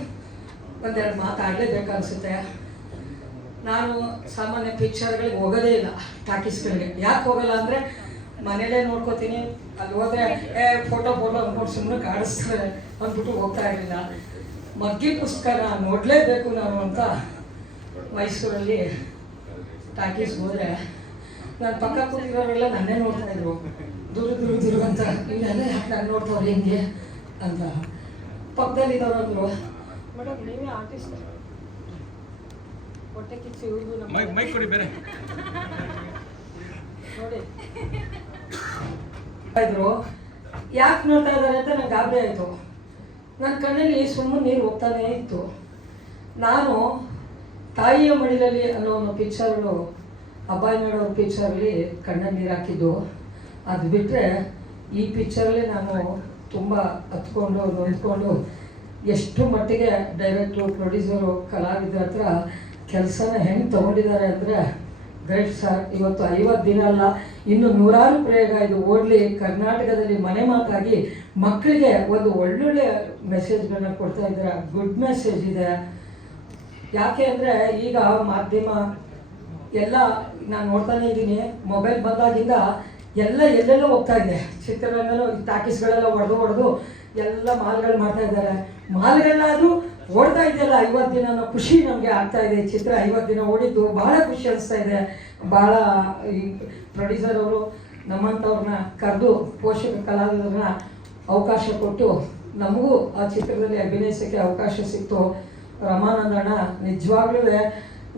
ಒಂದೆರಡು ಮಾತಾಡಲೇಬೇಕು ಅನಿಸುತ್ತೆ. ನಾನು ಸಾಮಾನ್ಯ ಪಿಕ್ಚರ್ಗಳಿಗೆ ಹೋಗೋದೇ ಇಲ್ಲ, ಟಾಕೀಸ್ಗಳಿಗೆ. ಯಾಕೆ ಹೋಗಲ್ಲ ಅಂದರೆ ಮನೇಲೇ ನೋಡ್ಕೋತೀನಿ. ಅಲ್ಲಿ ಹೋದರೆ ಫೋಟೋ ಅಂದ್ಕೊಂಡು ಸುಮ್ಮನೆ ಕಾಡಿಸ್ತಾರೆ ಅಂದ್ಬಿಟ್ಟು ಹೋಗ್ತಾ ಇರಲಿಲ್ಲ. ಮಗ್ಗಿ ಪುಸ್ತಕ ನೋಡಲೇಬೇಕು ನಾನು ಅಂತ ಮೈಸೂರಲ್ಲಿ ಟಾಕೀಸ್ಗೆ ಹೋದರೆ ನನ್ನ ಪಕ್ಕ ಕೂತಿರೋರೆಲ್ಲ ನನ್ನೇ ನೋಡ್ತಾ ಇದ್ರು. ದೂರ ಅಂತ, ಇಲ್ಲೆಲ್ಲ ಯಾಕೆ ನಾನು ನೋಡ್ತಾವ್ರಿ ಹಿಂಗೆ ಅಂತ. ಪಕ್ಕದಲ್ಲಿದ್ದವ್ರು ಅಂದರು, ಮೇಡಮ್ ನೀವೇ ಆರ್ಟಿಸ್ಟ್, ಹೊಟ್ಟೆ ಕಿಚ್ಚು ಇವ್ರಿಗೂ ಮೈಕ್ ಕೊಡಿ ಬೇರೆ ನೋಡಿ ಇದ್ರು. ಯಾಕೆ ನೋಡ್ತಾ ಇದ್ದಾರೆ ಅಂತ ನಂಗೆ ಗಾಬರಿ ಆಯಿತು. ನನ್ನ ಕಣ್ಣಲ್ಲಿ ಸುಮ್ಮನೆ ನೀರು ಹೋಗ್ತಾನೇ ಇತ್ತು. ನಾನು ತಾಯಿಯ ಮಡಿಲಲ್ಲಿ ಅನ್ನೋ ಒಂದು ಪಿಕ್ಚರು, ಅಬ್ಬಾಯಿ ಮಾಡೋರ ಪಿಕ್ಚರಲ್ಲಿ ಕಣ್ಣಲ್ಲಿ ನೀರು ಹಾಕಿದ್ದು. ಅದು ಬಿಟ್ಟರೆ ಈ ಪಿಕ್ಚರಲ್ಲಿ ನಾನು ತುಂಬ ಹತ್ಕೊಂಡು ನೊಂದ್ಕೊಂಡು ಎಷ್ಟು ಮಟ್ಟಿಗೆ ಡೈರೆಕ್ಟ್ರು, ಪ್ರೊಡ್ಯೂಸರು, ಕಲಾವಿದರ ಹತ್ರ ಕೆಲಸನ ಹೆಂಗೆ ತೊಗೊಂಡಿದ್ದಾರೆ ಅಂದರೆ ಗ್ರೇಟ್ ಸರ್. ಇವತ್ತು 50 ದಿನ ಅಲ್ಲ, ಇನ್ನು ನೂರಾರು ಪ್ರಯೋಗ ಇದು ಓಡಲಿ, ಕರ್ನಾಟಕದಲ್ಲಿ ಮನೆ ಮಾತಾಗಿ ಮಕ್ಕಳಿಗೆ ಒಂದು ಒಳ್ಳೊಳ್ಳೆ ಮೆಸೇಜ್ಗಳನ್ನ ಕೊಡ್ತಾ ಇದ್ದಾರೆ. ಗುಡ್ ಮೆಸೇಜ್ ಇದೆ. ಯಾಕೆ ಅಂದರೆ ಈಗ ಮಾಧ್ಯಮ ಎಲ್ಲ ನಾನು ನೋಡ್ತಾನೆ ಇದ್ದೀನಿ. ಮೊಬೈಲ್ ಬಂದಾಗಿಂದ ಎಲ್ಲ ಎಲ್ಲೆಲ್ಲೋ ಹೋಗ್ತಾ ಇದೆ. ಚಿತ್ರರಂಗನೂ ಟಾಕೀಸ್ಗಳೆಲ್ಲ ಹೊಡೆದು ಎಲ್ಲ ಮಾಲ್ಗಳು ಮಾಡ್ತಾ ಇದ್ದಾರೆ. ಮಾಲ್ಗಳಾದರೂ ಓಡ್ತಾ ಇದೆಯಲ್ಲ 50 ದಿನ ಅನ್ನೋ ಖುಷಿ ನಮಗೆ ಆಗ್ತಾ ಇದೆ. ಚಿತ್ರ 50 ದಿನ ಓಡಿದ್ದು ಭಾಳ ಖುಷಿ ಅನಿಸ್ತಾ ಇದೆ. ಭಾಳ ಈ ಪ್ರೊಡ್ಯೂಸರ್ ಅವರು ನಮ್ಮಂಥವ್ರನ್ನ ಕರೆದು ಪೋಷಕ ಕಲಾವಿದರನ್ನ ಅವಕಾಶ ಕೊಟ್ಟು ನಮಗೂ ಆ ಚಿತ್ರದಲ್ಲಿ ಅಭಿನಯಿಸೋಕ್ಕೆ ಅವಕಾಶ ಸಿಕ್ತು. ರಮಾನಂದಣ್ಣ ನಿಜವಾಗ್ಲೂ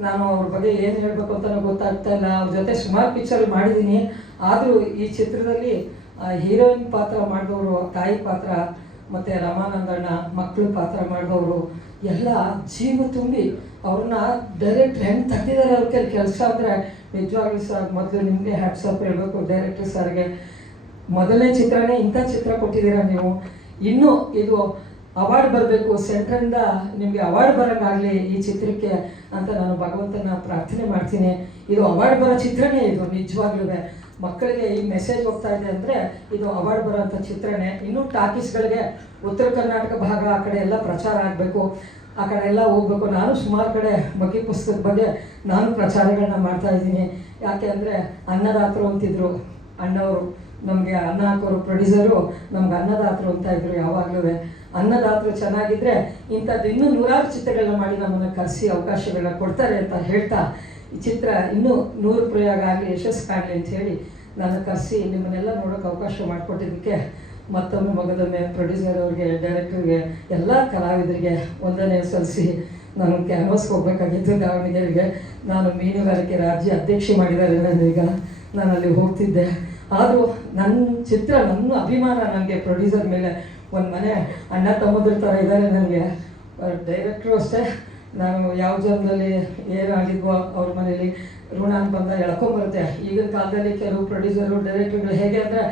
ನಾನು ಅವ್ರ ಬಗ್ಗೆ ಏನು ಹೇಳಬೇಕು ಅಂತ ಗೊತ್ತಾಗ್ತಾ ಇಲ್ಲ. ಅವ್ರ ಜೊತೆ ಸುಮಾರು ಪಿಕ್ಚರ್ ಮಾಡಿದ್ದೀನಿ. ಆದರೂ ಈ ಚಿತ್ರದಲ್ಲಿ ಹೀರೋಯಿನ್ ಪಾತ್ರ ಮಾಡಿದವರು, ತಾಯಿ ಪಾತ್ರ, ಮತ್ತು ರಮಾನಂದಣ್ಣ ಮಕ್ಕಳು ಪಾತ್ರ ಮಾಡಿದವರು ಎಲ್ಲ ಜೀವ ತುಂಬಿ ಅವ್ರನ್ನ ಡೈರೆಕ್ಟ್ ಹೆಂಗೆ ತಟ್ಟಿದ್ದಾರೆ ಅವ್ರ ಕೆಲಸ ಅಂದರೆ ನಿಜವಾಗ್ಲೂ ಸರ್ ಮೊದಲು ನಿಮಗೆ ಹ್ಯಾಟ್ಸಪ್ ಹೇಳಬೇಕು ಡೈರೆಕ್ಟರ್ ಸರ್ಗೆ. ಮೊದಲನೇ ಚಿತ್ರನೇ ಇಂಥ ಚಿತ್ರ ಕೊಟ್ಟಿದ್ದೀರಾ ನೀವು. ಇನ್ನೂ ಇದು ಅವಾರ್ಡ್ ಬರಬೇಕು, ಸೆಂಟ್ರಿಂದ ನಿಮಗೆ ಅವಾರ್ಡ್ ಬರೋಂಗಾಗಲಿ ಈ ಚಿತ್ರಕ್ಕೆ ಅಂತ ನಾನು ಭಗವಂತನ ಪ್ರಾರ್ಥನೆ ಮಾಡ್ತೀನಿ. ಇದು ಅವಾರ್ಡ್ ಬರೋ ಚಿತ್ರನೇ ಇದು. ನಿಜವಾಗ್ಲೂ ಮಕ್ಕಳಿಗೆ ಈ ಮೆಸೇಜ್ ಹೋಗ್ತಾ ಇದೆ ಅಂದರೆ ಇದು ಅವಾರ್ಡ್ ಬರೋಂಥ ಚಿತ್ರನೇ. ಇನ್ನೂ ಟಾಕೀಸ್ಗಳಿಗೆ ಉತ್ತರ ಕರ್ನಾಟಕ ಭಾಗ ಆ ಕಡೆ ಎಲ್ಲ ಪ್ರಚಾರ ಆಗಬೇಕು, ಆ ಕಡೆ ಎಲ್ಲ ಹೋಗ್ಬೇಕು. ನಾನು ಸುಮಾರು ಕಡೆ ಮಗ್ಗಿ ಪುಸ್ತಕದ ಬಗ್ಗೆ ನಾನು ಪ್ರಚಾರಗಳನ್ನ ಮಾಡ್ತಾ ಇದ್ದೀನಿ. ಯಾಕೆ ಅಂದರೆ ಅನ್ನದಾತರು ಅಂತಿದ್ರು ಅಣ್ಣವರು, ನಮಗೆ ಅನ್ನ ಹಾಕೋರು ಪ್ರೊಡ್ಯೂಸರು ನಮ್ಗೆ ಅನ್ನದಾತರು ಅಂತ ಇದ್ರು. ಯಾವಾಗಲೂ ಅನ್ನದಾತರು ಚೆನ್ನಾಗಿದ್ದರೆ ಇಂಥದ್ದು ಇನ್ನೂ ನೂರಾರು ಚಿತ್ರಗಳನ್ನ ಮಾಡಿ ನಮ್ಮನ್ನು ಕರೆಸಿ ಅವಕಾಶಗಳನ್ನ ಕೊಡ್ತಾರೆ ಅಂತ ಹೇಳ್ತಾ, ಈ ಚಿತ್ರ ಇನ್ನೂ 100 ಪ್ರಯೋಗ ಆಗಲಿ, ಯಶಸ್ಸಾಗಲಿ ಅಂತ ಹೇಳಿ ನಾನು ಕರೆಸಿ ನಿಮ್ಮನ್ನೆಲ್ಲ ನೋಡೋಕೆ ಅವಕಾಶ ಮಾಡಿಕೊಟ್ಟಿದ್ದಕ್ಕೆ ಮತ್ತೊಮ್ಮೆ ಮಗದೊಮ್ಮೆ ಪ್ರೊಡ್ಯೂಸರ್ ಅವ್ರಿಗೆ, ಡೈರೆಕ್ಟರ್ಗೆ, ಎಲ್ಲ ಕಲಾವಿದರಿಗೆ ವಂದನೆ ಸಲ್ಲಿಸಿ ನಾನು ಕ್ಯಾನ್ವಾಸ್ಗೆ ಹೋಗ್ಬೇಕಾಗಿತ್ತು ದಾವಣಗೆರೆಗೆ. ನಾನು ಮೀನುಗಾರಿಕೆ ರಾಜ್ಯ ಅಧ್ಯಕ್ಷೆ ಮಾಡಿದ್ದಾರೆ ನನಗೀಗ. ನಾನು ಅಲ್ಲಿ ಹೋಗ್ತಿದ್ದೆ. ಆದರೂ ನನ್ನ ಚಿತ್ರ, ನನ್ನ ಅಭಿಮಾನ ನನಗೆ ಪ್ರೊಡ್ಯೂಸರ್ ಮೇಲೆ ಒಂದು ಮನೆ ಅಣ್ಣ ತಮ್ಮದ್ರ ಥರ ಇದ್ದಾರೆ ನನಗೆ. ಡೈರೆಕ್ಟ್ರು ಅಷ್ಟೇ, ನಾನು ಯಾವ ಜನ್ಮದಲ್ಲಿ ಏನಾಗಿದ್ವೋ ಅವ್ರ ಮನೇಲಿ ಋಣ ಬಂದ ಎಳ್ಕೊಂಬರುತ್ತೆ. ಈಗಿನ ಕಾಲದಲ್ಲಿ ಕೆಲವು ಪ್ರೊಡ್ಯೂಸರು, ಡೈರೆಕ್ಟರ್ಗಳು ಹೇಗೆ ಅಂದರೆ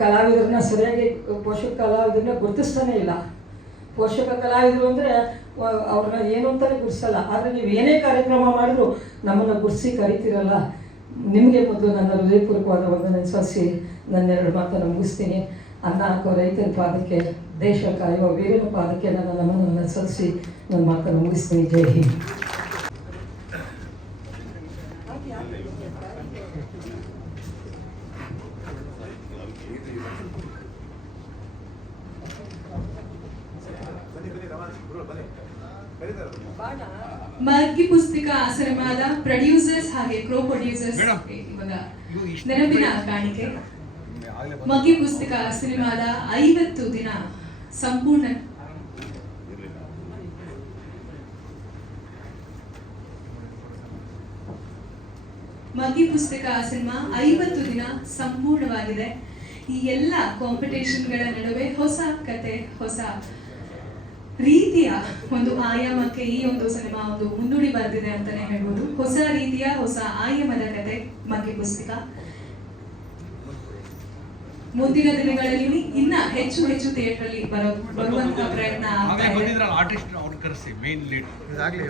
ಕಲಾವಿದರನ್ನ ಸರಿಯಾಗಿ ಪೋಷಕ ಕಲಾವಿದರನ್ನ ಗುರುತಿಸ್ತಾನೆ ಇಲ್ಲ. ಪೋಷಕ ಕಲಾವಿದರು ಅಂದರೆ ಅವ್ರನ್ನ ಏನು ಅಂತಲೇ ಗುರುತಿಸಲ್ಲ. ಆದರೆ ನೀವು ಏನೇ ಕಾರ್ಯಕ್ರಮ ಮಾಡಿದ್ರು ನಮ್ಮನ್ನು ಗುರುತಿಸಿ ಕರಿತೀರಲ್ಲ, ನಿಮಗೆ ಮೊದಲು ನನ್ನ ಹೃದಯಪೂರ್ವಕವಾದ ವಂದನೆ ಸಲ್ಲಿಸಿ ನನ್ನೆರಡು ಮಾತನ್ನು ಮುಗಿಸ್ತೀನಿ. ಅನ್ನ ಹಾಕೋ ರೈತನ ಪಾದಕ್ಕೆ, ದೇಶ ಕಾಯುವ ವೀರನ ಪಾದಕ್ಕೆ ನನ್ನ ನಮನವನ್ನು ಸಲ್ಲಿಸಿ ನನ್ನ ಮಾತನ್ನು ಮುಗಿಸ್ತೀನಿ. ಜೈ ಹಿಂದ್. ಮಗ್ಗಿ ಪುಸ್ತಕ ಸಿನಿಮಾದ ಪ್ರೊಡ್ಯೂಸರ್ಸ್ ಹಾಗೆ ಕ್ರೋ ಪ್ರೊಡ್ಯೂಸರ್ಸ್ ಇವಾಗ ನೆನಪಿನ ಕಾಣಿಕೆ. ಮಗ್ಗಿ ಪುಸ್ತಕ ಸಿನಿಮಾದ 50 ದಿನ ಸಂಪೂರ್ಣ ಮಗ್ಗಿ ಪುಸ್ತಕ ಸಿನಿಮಾ 50 ದಿನ ಸಂಪೂರ್ಣವಾಗಿದೆ. ಈ ಎಲ್ಲ ಕಾಂಪಿಟೇಷನ್ಗಳ ನಡುವೆ ಹೊಸ ಕತೆ, ಹೊಸ ರೀತಿಯ ಒಂದು ಆಯಾಮಕ್ಕೆ ಈ ಒಂದು ಸಿನಿಮಾ ಒಂದು ಮುನ್ನುಡಿ ಬರೆದಿದೆ ಅಂತಾನೆ ಹೇಳ್ಬೋದು. ಹೊಸ ರೀತಿಯ ಹೊಸ ಆಯಾಮದ ಕತೆ ಮಗ್ಗಿ ಪುಸ್ತಕ. ಮುಂದಿನ ದಿನಗಳಲ್ಲಿ ಇನ್ನ ಹೆಚ್ಚು ಹೆಚ್ಚು ಥಿಯೇಟರ್ ಅಲ್ಲಿ ಬರುವಂತಹ ಪ್ರಯತ್ನ ಆಗ್ತಾ ಇದೆ. ಆರ್ಟಿಸ್ಟ್ ಅವ್ರು ಕರೆಸಿ ಮೇನ್ ಲೀಡ್ ಇದಾಗಲಿ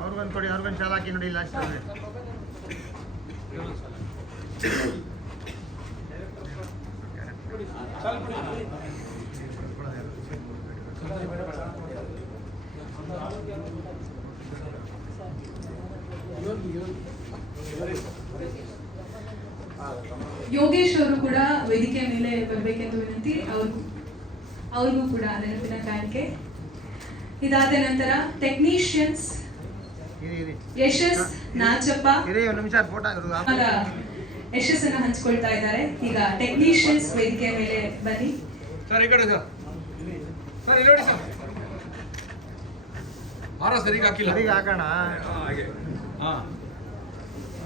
ಅವ್ರಿಗೊಂದು ಕೊಡಿ, ಅವ್ರಿಗೊಂದು ಶಾಲ ಹಾಕಿ ನೋಡಿ ಲಾಸ್ಟ್ ಯೋಗೇಶ್ ಅವರು ಕೂಡ ವೇದಿಕೆ ಮೇಲೆ ಬರಬೇಕೆಂದು ವಿನಂತಿ. ಅವ್ರಿಗೂ ಕೂಡ ನೆನಪಿನ ಕಾಣಿಕೆ. ಇದಾದ ನಂತರ ಟೆಕ್ನಿಷಿಯನ್ಸ್ ಯಶಸ್ ನಾಚಪ್ಪ ಯಶಸ್ಸನ್ನ ಹಂಚ್ಕೊಳ್ತಾ ಇದ್ದಾರೆ. ಈಗ ಟೆಕ್ನಿಷಿಯನ್ಸ್ ವೇದಿಕೆ ಮೇಲೆ ಬನ್ನಿ ಸರ್. ಈ ಕಡೆ ಸರ್, ಸರ್ ಇಲ್ಲಿ ನೋಡಿ ಸರ್. ಹಾರ ಸರಿಗೆ ಹಾಕಿಲ್ಲ, ಸರಿಗೆ ಹಾಕೋಣ. ಹಾಗೆ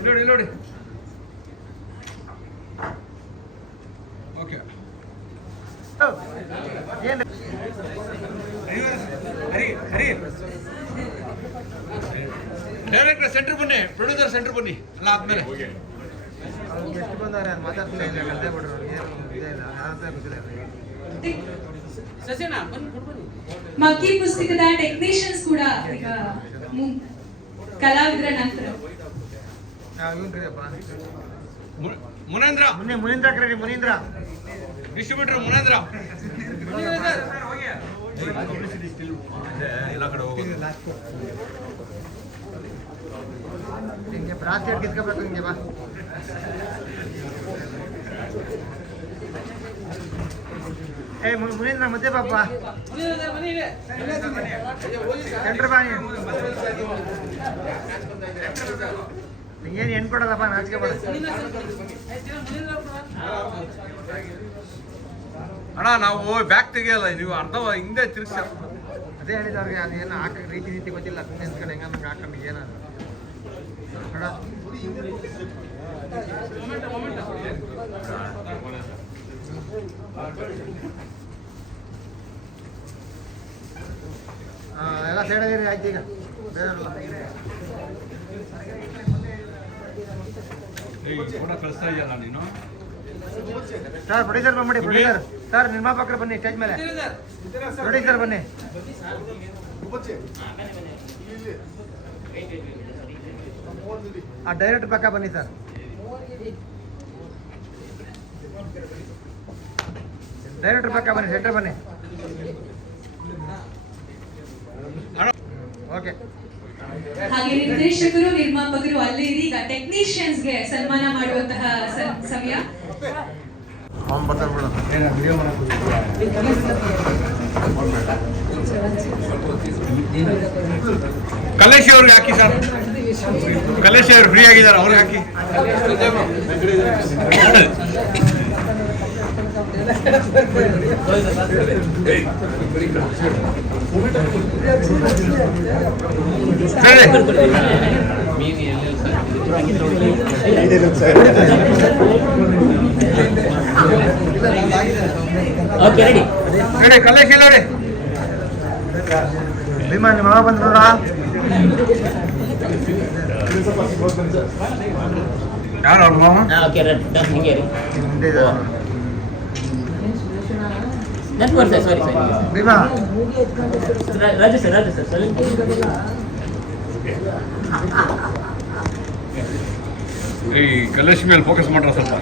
ಇಲ್ಲಿ ನೋಡಿ ಓಕೆ. ಏನು ಡೈರೆಕ್ಟರ್ ಸೆಂಟರ್ ಬನ್ನಿ, ಪ್ರೊಡ್ಯೂಸರ್ ಸೆಂಟರ್ ಬನ್ನಿ ಎಲ್ಲ ಆದ್ಮೇಲೆ. ಎಷ್ಟು ಬಂದವ್ರೆ ಮಾತಾಡ್ತಿಲ್ಲ, ಇಲ್ಲ ಗದ್ದೆ ಬಿಡ್ರು ಇದೇ ಇಲ್ಲ, ಯಾರ ಗೊತ್ತಿಲ್ಲ. ಮಗ್ಗಿ ಪುಸ್ತಕದ ಟೆಕ್ನಿಷಿಯನ್ಸ್ ಕೂಡ ಈಗ ಕಲಾವಿದರ ನಂತರ ಮುನೇಂದ್ರ ಕರೀರಿ. ಮುನೀಂದ್ರ ಡಿಸ್ಟ್ರಿಬ್ಯೂಟರ್ ಮುನೇಂದ್ರ ಎಲ್ಲ ಕಡೆ ಹೋಗೋದು. ಹಿಂಗೆ ಬ್ರಾಸ್ಲೆಟ್ ಕಿತ್ಕೋಬೇಕು ಹಿಂಗೆ ಬಾ. ಮುನೀಂದ್ರ ಮತ್ತೆ ಪಾಪ ಸೆಂಟ್ರ್ ಬಾ. ಏನು ಕೊಡೋದಪ್ಪ, ನಾಚಿಕೆ ಬೇಡ. ಅಣ್ಣ ನಾವು ಬ್ಯಾಗ್ ತೆಗಿಯಲ್ಲ, ನೀವು ಅರ್ಧ ಹಿಂದೆ ತಿರ್ಗಿಸ. ಅದೇ ಹೇಳಿದವ್ರಿಗೆ ಅದೇನು ಹಾಕಕ್ಕೆ ರೀತಿ ಗೊತ್ತಿಲ್ಲ. ಸುಮ್ಮನೆ ನಿಂತ್ಕೊಂಡು ಹೆಂಗ ನಂಗೆ ಹಾಕೊಂಡು ಏನೋ ಎಲ್ಲ ಸೈಡಾಗಿರಿ ಆಯ್ತು. ಈಗ ಬೇರೆಲ್ಲ ಫೋಟೋ ಕಳಿಸ್ತಾ ಇದೆಯಲ್ಲ ನೀನು. ಸರ್ ಪ್ರೊಡ್ಯೂಸರ್ ಬಂದ್ಬಿಡಿ. ಪ್ರೊಡ್ಯೂಸರ್ ಸರ್, ನಿರ್ಮಾಪಕರು ಬನ್ನಿ ಸ್ಟೇಜ್ ಮೇಲೆ. ಪ್ರೊಡ್ಯೂಸರ್ ಬನ್ನಿ. ಆ ಡೈರೆಕ್ಟರ್ ಪಕ್ಕ ಬನ್ನಿ ಸರ್. ಡೈರೆಕ್ಟರ್ ಪಕ್ಕ ಬನ್ನಿ, ಸೆಂಟರ್ ಬನ್ನಿ. ಓಕೆ. ಹಾಗೆ ನಿರ್ದೇಶಕರು ನಿರ್ಮಾಪಕರು ಅಲ್ಲೇ ಇರಿ. ಈಗ ಟೆಕ್ನಿಷಿಯನ್ಸ್ಗೆ ಸನ್ಮಾನ ಮಾಡುವಂತಹ ಸಮಯ. ಕಲೇಶಿ ಅವ್ರಿಗೆ ಹಾಕಿ ಸರ್. ಕಲೇಶಿ ಅವ್ರು ಫ್ರೀ ಆಗಿದ್ದಾರೆ, ಅವ್ರಿಗೆ ಹಾಕಿ. ಕಲೇಶ್ ಇಲ್ಲ ರೀ. ಭೀಮಾ ನಿಮ್ಮ ಮಾವ ಬಂದ್ರು ನೋಡ. ಯಾರು ಅವ್ರ ಮಾವ? ಭೀಮಾ ರಾಜು ಸರ್ ಈ ಕಲೇಶ್ ಮೇಲೆ ಫೋಕಸ್ ಮಾಡ್ರ ಸ್ವಲ್ಪ.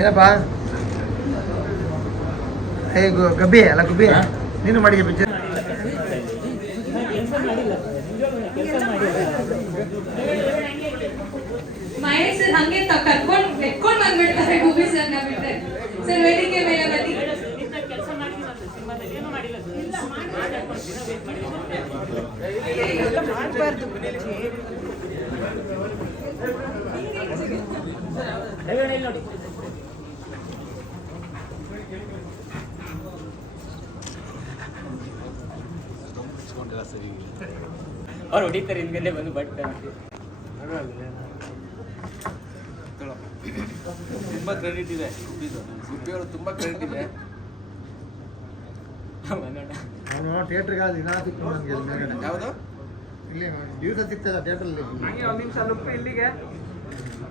ಏನಪ್ಪ? ಗಬ್ಬಿ ಅಲ್ಲ, ಗುಬ್ಬಿ ನೀನು ಮಾಡಿದ್ಯಾ ಪಿಕ್ಚರ್? ಮಹೇಶ್ ಸರ್ ಹಂಗೆ ಕರ್ಕೊಂಡು ಎತ್ಕೊಂಡು ಬಂದ್ಬಿಡ್ತಾರೆ ಮೂವಿ ಸರ್ ನ ಬಿಟ್ಟರೆ. ಸರ್ ವೇದಿಕೆ ಮೇಲೆ ಬನ್ನಿ. ಅವ್ರು ಹೊಡಿತಾರೆ ಹಿಂದ್ಗಡೆ ಬಂದು ಬಟ್ ತುಂಬ ಕ್ರೆಡಿಟ್ ಇದೆ ಗುಬ್ಬಿ ಅವರು ತುಂಬ ಕ್ರೆಡಿಟ್ ಇದೆ. ಅವನು ಥಿಯೇಟ್ರಿಗೆ ದಿನ ಸಿಕ್ತು ನನಗೆ ಮೇಲ್ಗಡೆ. ಯಾವುದು ಇಲ್ಲಿ ದಿವಸ ಸಿಗ್ತದ ಥಿಯೇಟ್ರಲ್ಲಿ. ಹಂಗೆ ಒಂದು ನಿಮಿಷ ಲುಕ್ ಇಲ್ಲಿಗೆ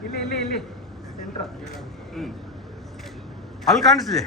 ಇಲ್ಲಿ ಇಲ್ಲಿ ಇಲ್ಲಿ ಸೆಂಟ್ರ್ ಅಲ್ಲಿ ಕಾಣಿಸ್ಲಿ